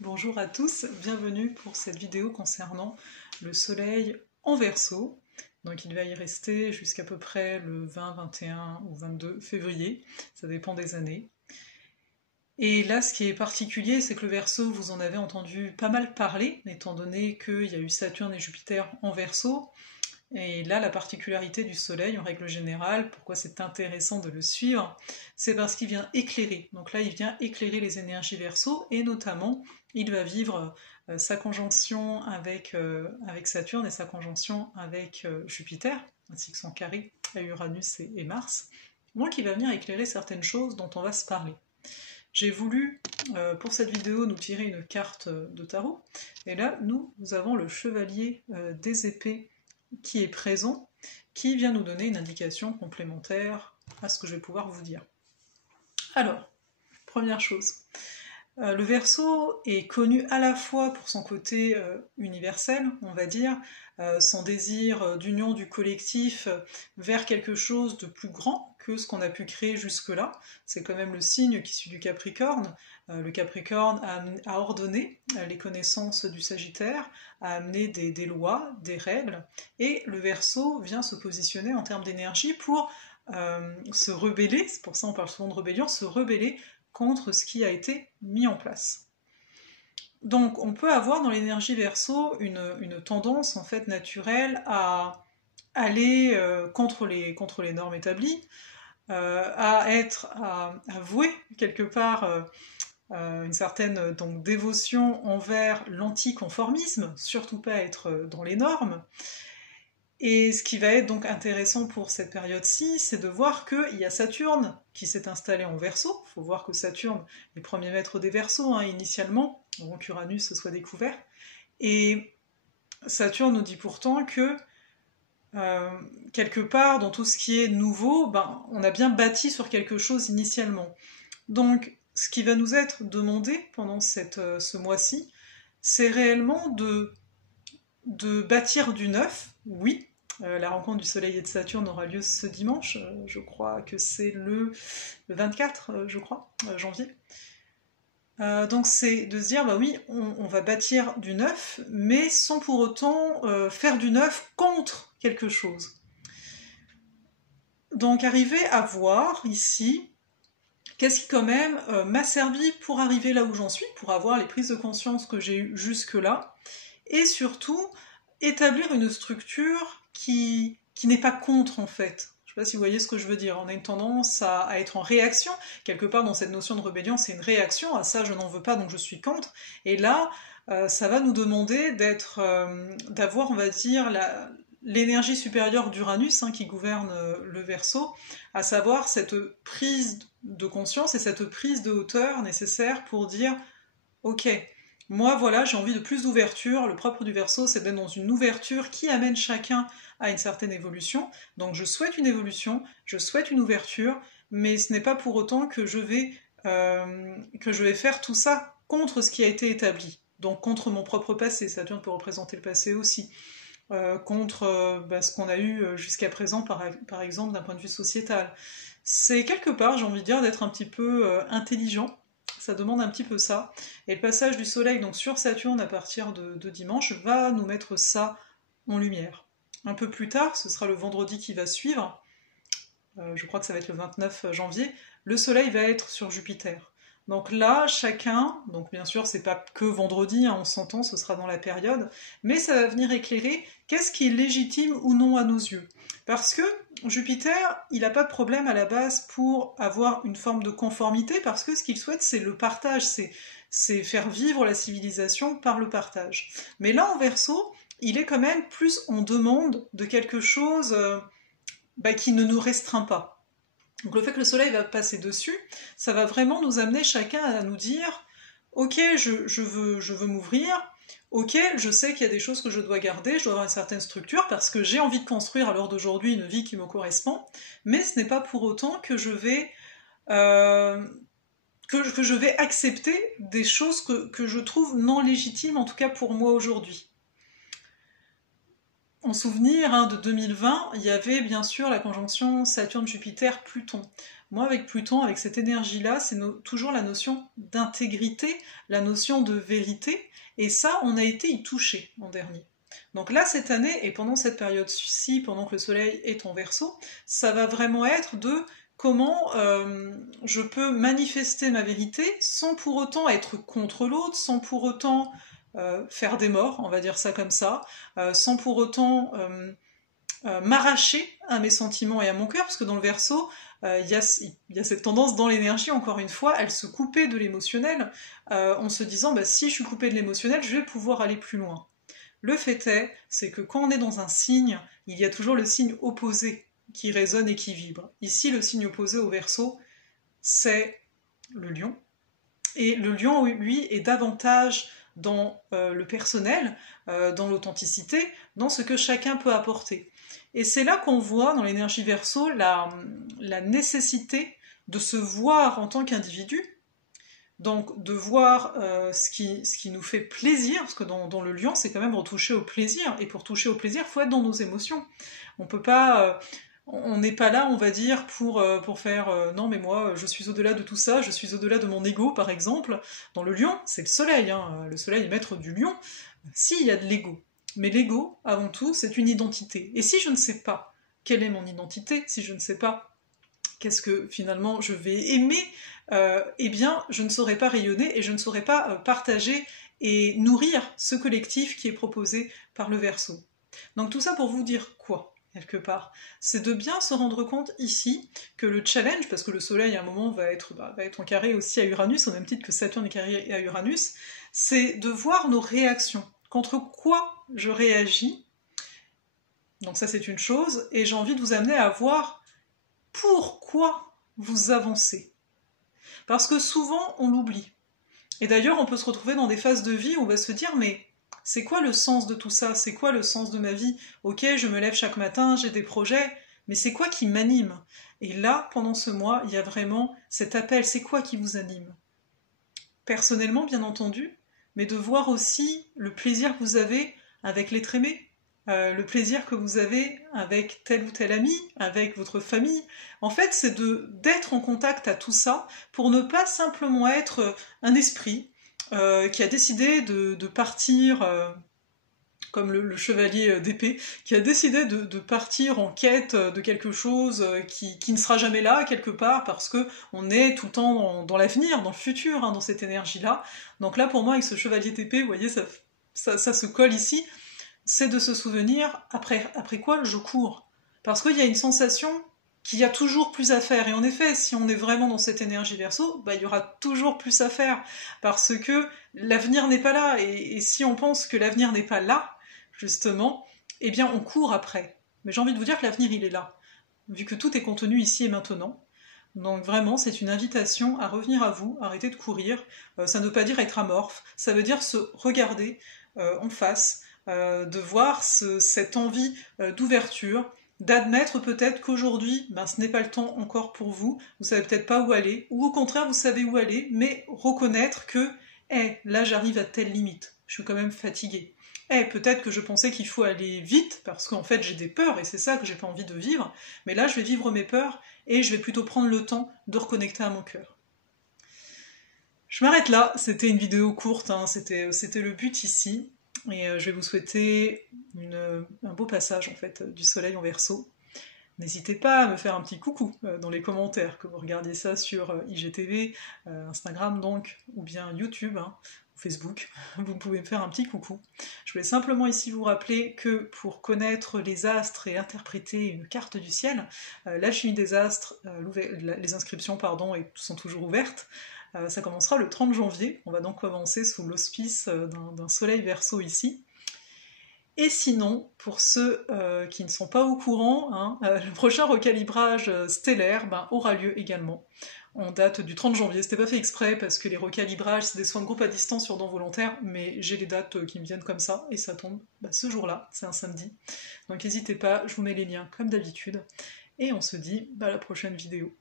Bonjour à tous, bienvenue pour cette vidéo concernant le soleil en Verseau. Donc il va y rester jusqu'à peu près le 20, 21 ou 22 février, ça dépend des années. Et là, ce qui est particulier, c'est que le Verseau, vous en avez entendu pas mal parler, étant donné qu'il y a eu Saturne et Jupiter en Verseau. Et là, la particularité du Soleil, en règle générale, pourquoi c'est intéressant de le suivre, c'est parce qu'il vient éclairer. Donc là, il vient éclairer les énergies Verseau, et notamment, il va vivre sa conjonction avec Saturne et sa conjonction avec Jupiter, ainsi que son carré à Uranus et Mars. Donc il va venir éclairer certaines choses dont on va se parler. J'ai voulu, pour cette vidéo, nous tirer une carte de tarot, et là, nous avons le chevalier des épées qui est présent, qui vient nous donner une indication complémentaire à ce que je vais pouvoir vous dire. Alors, première chose, le Verseau est connu à la fois pour son côté universel, on va dire, son désir d'union du collectif vers quelque chose de plus grand que ce qu'on a pu créer jusque-là. C'est quand même le signe qui suit du Capricorne. Le Capricorne a ordonné les connaissances du Sagittaire, a amené des lois, des règles, et le Verseau vient se positionner en termes d'énergie pour se rebeller, c'est pour ça on parle souvent de rébellion, se rebeller contre ce qui a été mis en place. Donc on peut avoir dans l'énergie Verseau une tendance en fait naturelle à aller contre les normes établies, à vouer quelque part une certaine donc, dévotion envers l'anticonformisme, surtout pas être dans les normes. Et ce qui va être donc intéressant pour cette période-ci, c'est de voir qu'il y a Saturne qui s'est installé en Verseau. Il faut voir que Saturne est le premier maître des Verseaux, initialement, avant qu'Uranus se soit découvert. Et Saturne nous dit pourtant que, quelque part, dans tout ce qui est nouveau, on a bien bâti sur quelque chose initialement. Donc, ce qui va nous être demandé pendant ce mois-ci, c'est réellement de bâtir du neuf, oui. La rencontre du Soleil et de Saturne aura lieu ce dimanche, je crois que c'est le 24, janvier. Donc c'est de se dire, oui, on va bâtir du neuf, mais sans pour autant faire du neuf contre quelque chose. Donc arriver à voir ici, qu'est-ce qui quand même m'a servi pour arriver là où j'en suis, pour avoir les prises de conscience que j'ai eues jusque-là, et surtout établir une structure qui n'est pas contre en fait. Je ne sais pas si vous voyez ce que je veux dire. On a une tendance à être en réaction. Quelque part dans cette notion de rébellion, c'est une réaction. À ça, je n'en veux pas, donc je suis contre. Et là, ça va nous demander d'avoir, on va dire, l'énergie supérieure d'Uranus qui gouverne le Verseau, à savoir cette prise de conscience et cette prise de hauteur nécessaire pour dire « Ok, moi, voilà, j'ai envie de plus d'ouverture. Le propre du Verseau, c'est d'être dans une ouverture qui amène chacun à une certaine évolution. Donc, je souhaite une évolution, je souhaite une ouverture, mais ce n'est pas pour autant que je vais faire tout ça contre ce qui a été établi. Donc, contre mon propre passé. Saturne peut représenter le passé aussi. Contre ce qu'on a eu jusqu'à présent, par exemple, d'un point de vue sociétal. C'est quelque part, j'ai envie de dire, d'être un petit peu intelligent. Ça demande un petit peu ça. Et le passage du Soleil donc sur Saturne à partir de dimanche va nous mettre ça en lumière. Un peu plus tard, ce sera le vendredi qui va suivre, je crois que ça va être le 29 janvier, le Soleil va être sur Jupiter. Donc là, chacun, donc bien sûr c'est pas que vendredi, on s'entend, ce sera dans la période, mais ça va venir éclairer qu'est-ce qui est légitime ou non à nos yeux. Parce que Jupiter, il n'a pas de problème à la base pour avoir une forme de conformité, parce que ce qu'il souhaite, c'est le partage, c'est faire vivre la civilisation par le partage. Mais là, en Verseau, il est quand même plus en demande de quelque chose qui ne nous restreint pas. Donc le fait que le Soleil va passer dessus, ça va vraiment nous amener chacun à nous dire « Ok, je veux m'ouvrir, ok, je sais qu'il y a des choses que je dois garder, je dois avoir une certaine structure parce que j'ai envie de construire à l'heure d'aujourd'hui une vie qui me correspond, mais ce n'est pas pour autant que je vais accepter des choses que je trouve non légitimes, en tout cas pour moi aujourd'hui. » En souvenir hein, de 2020, il y avait bien sûr la conjonction Saturne-Jupiter-Pluton. Moi, avec Pluton, avec cette énergie-là, c'est toujours la notion d'intégrité, la notion de vérité, et ça, on a été y touché en dernier. Donc là, cette année, et pendant cette période-ci, pendant que le Soleil est en Verseau, ça va vraiment être de comment je peux manifester ma vérité sans pour autant être contre l'autre, sans pour autant faire des morts, on va dire ça comme ça, sans pour autant m'arracher à mes sentiments et à mon cœur, parce que dans le Verseau, il y a cette tendance dans l'énergie, encore une fois, elle se couper de l'émotionnel, en se disant bah, si je suis coupée de l'émotionnel, je vais pouvoir aller plus loin. Le fait est, c'est que quand on est dans un signe, il y a toujours le signe opposé qui résonne et qui vibre. Ici, le signe opposé au Verseau, c'est le lion. Et le lion, lui, est davantage dans le personnel, dans l'authenticité, dans ce que chacun peut apporter. Et c'est là qu'on voit dans l'énergie Verseau la nécessité de se voir en tant qu'individu, donc de voir ce qui nous fait plaisir, parce que dans le lion, c'est quand même retoucher au plaisir, et pour toucher au plaisir, il faut être dans nos émotions. On peut pas... on n'est pas là, on va dire, pour faire non, mais moi, je suis au-delà de tout ça, je suis au-delà de mon ego, par exemple. Dans le lion, c'est le soleil, hein. Le soleil est maître du lion. Si, il y a de l'ego. Mais l'ego, avant tout, c'est une identité. Et si je ne sais pas quelle est mon identité, si je ne sais pas qu'est-ce que finalement je vais aimer, eh bien, je ne saurais pas rayonner et je ne saurais pas partager et nourrir ce collectif qui est proposé par le Verseau. Donc tout ça pour vous dire quoi ? Quelque part, c'est de bien se rendre compte ici que le challenge, parce que le Soleil à un moment va être en carré aussi à Uranus, au même titre que Saturne est carré à Uranus, c'est de voir nos réactions. Contre quoi je réagis. Donc ça c'est une chose, et j'ai envie de vous amener à voir pourquoi vous avancez. Parce que souvent on l'oublie. Et d'ailleurs on peut se retrouver dans des phases de vie où on va se dire mais c'est quoi le sens de tout ça? C'est quoi le sens de ma vie? Ok, je me lève chaque matin, j'ai des projets, mais c'est quoi qui m'anime? Et là, pendant ce mois, il y a vraiment cet appel. C'est quoi qui vous anime? Personnellement, bien entendu, mais de voir aussi le plaisir que vous avez avec l'être aimé, le plaisir que vous avez avec tel ou tel ami, avec votre famille. En fait, c'est d'être en contact à tout ça pour ne pas simplement être un esprit qui a décidé de partir, comme le chevalier d'épée, qui a décidé de partir en quête de quelque chose qui ne sera jamais là, quelque part, parce que on est tout le temps dans l'avenir, dans le futur, hein, dans cette énergie-là. Donc là, pour moi, avec ce chevalier d'épée, vous voyez, ça se colle ici, c'est de se souvenir après quoi je cours. Parce qu'il y a une sensation qu'il y a toujours plus à faire. Et en effet, si on est vraiment dans cette énergie Verseau, bah, il y aura toujours plus à faire. Parce que l'avenir n'est pas là. Et si on pense que l'avenir n'est pas là, justement, eh bien on court après. Mais j'ai envie de vous dire que l'avenir, il est là. Vu que tout est contenu ici et maintenant. Donc vraiment, c'est une invitation à revenir à vous, arrêter de courir. Ça ne veut pas dire être amorphe, ça veut dire se regarder en face, de voir cette envie d'ouverture, d'admettre peut-être qu'aujourd'hui, ben, ce n'est pas le temps encore pour vous, vous savez peut-être pas où aller, ou au contraire, vous savez où aller, mais reconnaître que, là j'arrive à telle limite, je suis quand même fatiguée. Peut-être que je pensais qu'il faut aller vite, parce qu'en fait j'ai des peurs, et c'est ça que j'ai pas envie de vivre, mais là je vais vivre mes peurs, et je vais plutôt prendre le temps de reconnecter à mon cœur. Je m'arrête là, c'était une vidéo courte, hein, c'était le but ici, et je vais vous souhaiter un beau passage en fait du soleil en Verseau. N'hésitez pas à me faire un petit coucou dans les commentaires, que vous regardiez ça sur IGTV, Instagram donc, ou bien YouTube, hein, ou Facebook, vous pouvez me faire un petit coucou. Je voulais simplement ici vous rappeler que pour connaître les astres et interpréter une carte du ciel, l'alchimie des astres, les inscriptions sont toujours ouvertes. Ça commencera le 30 janvier, on va donc commencer sous l'auspice d'un soleil Verseau ici. Et sinon, pour ceux qui ne sont pas au courant, hein, le prochain recalibrage stellaire aura lieu également en date du 30 janvier. C'était pas fait exprès parce que les recalibrages, c'est des soins de groupe à distance sur dents volontaires, mais j'ai les dates qui me viennent comme ça et ça tombe ce jour-là, c'est un samedi. Donc n'hésitez pas, je vous mets les liens comme d'habitude et on se dit à la prochaine vidéo.